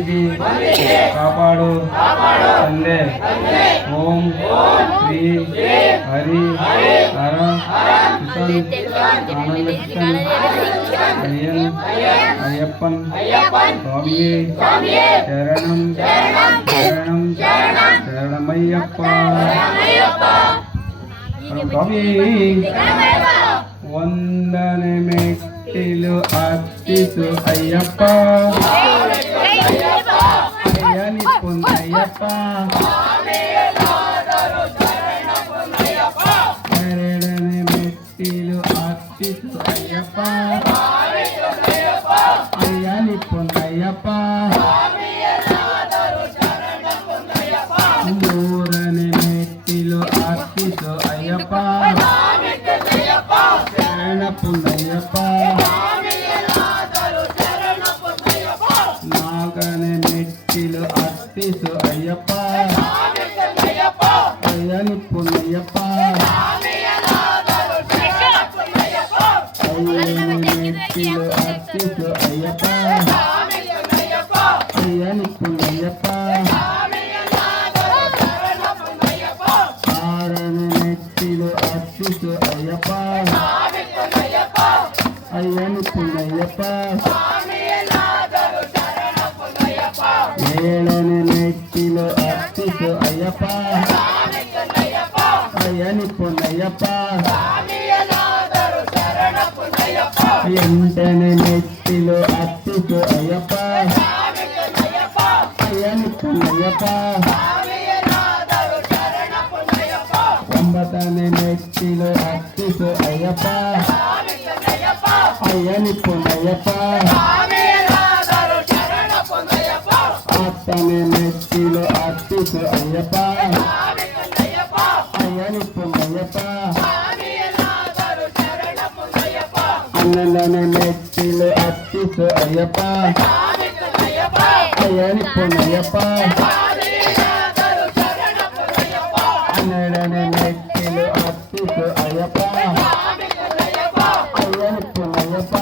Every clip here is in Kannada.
ಮನ್ನಿಸಿ ಕಾಪಾಡು ತಂದೆ. ಓಂ ಶ್ರೀ ಹರಿ ಹರ ಕಿಶನ್ ಅಯ್ಯನ್ ಅಯ್ಯಪ್ಪನ್ ಸ್ವಾಮಿಯೇ ಶರಣಂ ಶರಣಂ ಶರಣಮಯ್ಯಪ್ಪ. ಸ್ವಾಮಿ ವಂದನೆ ಮೆಟ್ಟಿಲು ಅರ್ಪಿಸು ಅಯ್ಯಪ್ಪ. ಅಯ್ಯಪ್ಪ ಎರಡನೇ ಮೆಟ್ಟಿಲು ಅರ್ಪಿಸು ಅಯ್ಯಪ್ಪ. ಅಯ್ಯಪ್ಪ ಮೂರನೇ ಮೆಟ್ಟಿಲು ಅರ್ಪಿಸು ಅಯ್ಯಪ್ಪ. ಶರಣ ಪುಂಡಯ್ಯಪ್ಪ. ನಾಲ್ಕನೇ ಮೆಟ್ಟಿಲು ಅರ್ಪಿಸು ಅಯ್ಯಪ್ಪ. ಅಯ್ಯನಿ ಪುಂಡಯ್ಯಪ್ಪ. ಐದನೇ ಮೆಟ್ಟಿಲು ಅರ್ಪಿಸು ಅಯ್ಯಪ್ಪ. ಅಯ್ಯನಿ ಪುಂಡಯ್ಯಪ್ಪ. ಆರನೇ ಮೆಟ್ಟಿಲು ಅರ್ಪಿಸು ಅಯ್ಯಪ್ಪ. ಅಯ್ಯನಿ ಪುಂಡಯ್ಯಪ್ಪ. ಏಳನೇ ಮೆಟ್ಟಿಲು ಅರ್ಪಿಸು ಅಯ್ಯಪ್ಪ. ಅಯ್ಯನಿ ಪುಂಡಯ್ಯಪ್ಪ. ಎಂಟನೇ ಮೆಟ್ಟಿಲು ಅರ್ಪಿಸು ಅಯ್ಯಪ್ಪ. ಅಯ್ಯನಿ ಪುಂಡಯ್ಯಪ್ಪ. ಒಂಬತ್ತನೇ ಮೆಟ್ಟಿಲು ಅರ್ಪಿಸು ಅಯ್ಯಪ್ಪ. ಅಯ್ಯನಿ ಪುಂಡಯ್ಯಪ್ಪ. ಹತ್ತನೇ ಮೆಟ್ಟಿಲು ಅರ್ಪಿಸು ಅಯ್ಯಪ್ಪ. ಅಯ್ಯನಿ ಪುಂಡಯ್ಯಪ್ಪ. ಹನ್ನೊಂದನೇ ಮೆಟ್ಟಿಲು ಅರ್ಪಿಸು ಅಯ್ಯಪ್ಪ. ಅಯ್ಯನಿ ಪುಂಡಯ್ಯಪ್ಪ. ಹನ್ನೆರಡನೇ ಮೆಟ್ಟಿಲು ಅರ್ಪಿಸು ಅಯ್ಯಪ್ಪ. ಅಯ್ಯನಿ ಪುಂಡಯ್ಯಪ್ಪ.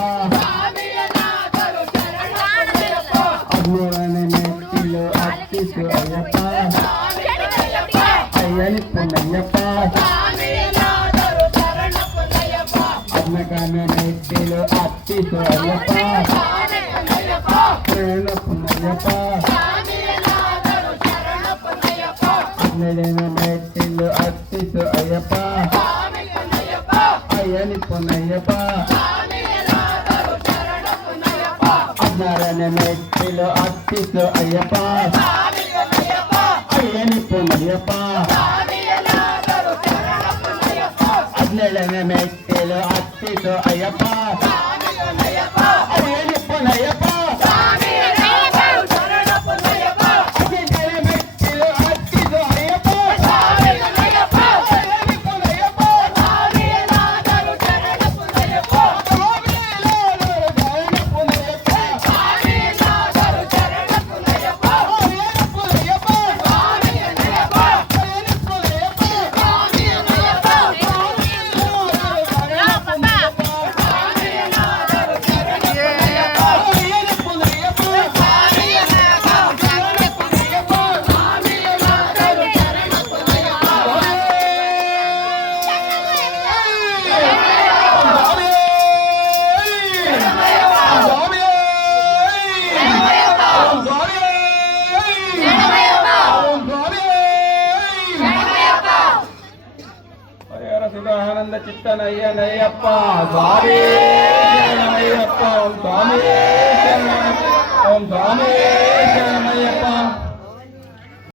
ಹದಿಮೂರನೇ ಮೆಟ್ಟಿಲು ಅರ್ಪಿಸು ಅಯ್ಯಪ್ಪ. ಅಯ್ಯನಿ ಪುಂಡಯ್ಯಪ್ಪ. ಹದಿನಾಲ್ಕನೇ ಮೆಟ್ಟಿಲು ಅರ್ಪಿಸು ಅಯ್ಯಪ್ಪ. ಶರಣ ಪುಂಡಯ್ಯಪ್ಪ. ಹನ್ನೆರಡನೇ ಮೆಟ್ಟಿಲು ಅರ್ಪಿಸು ಅಯ್ಯಪ್ಪ. ಅಯ್ಯನಿ ಪುಂಡಯ್ಯಪ್ಪ. ಹದಿನಾರನೇ ಮೆಟ್ಟಿಲು ಅರ್ಪಿಸು ಅಯ್ಯಪ್ಪ. ಅಯ್ಯನಿ ಪುಂಡಯ್ಯಪ್ಪ. ಹದಿನೇಳನೇ ಮೆಟ್ಟಿಲು ಅರ್ಪಿಸು ಅಯ್ಯಪ್ಪ. ಅಯ್ಯನಿ ಪುಂಡಯ್ಯಪ್ಪ. ಆನಂದ ಚಿತ್ತನಯ್ಯನಯ್ಯಪ್ಪ. ಸ್ವಾಮಿ ಶರಣಮಯ್ಯಪ್ಪ. ಓಂ ಸ್ವಾಮಿ ಶರಣ. ಓಂ ಸ್ವಾಮಿ ಶರಣ.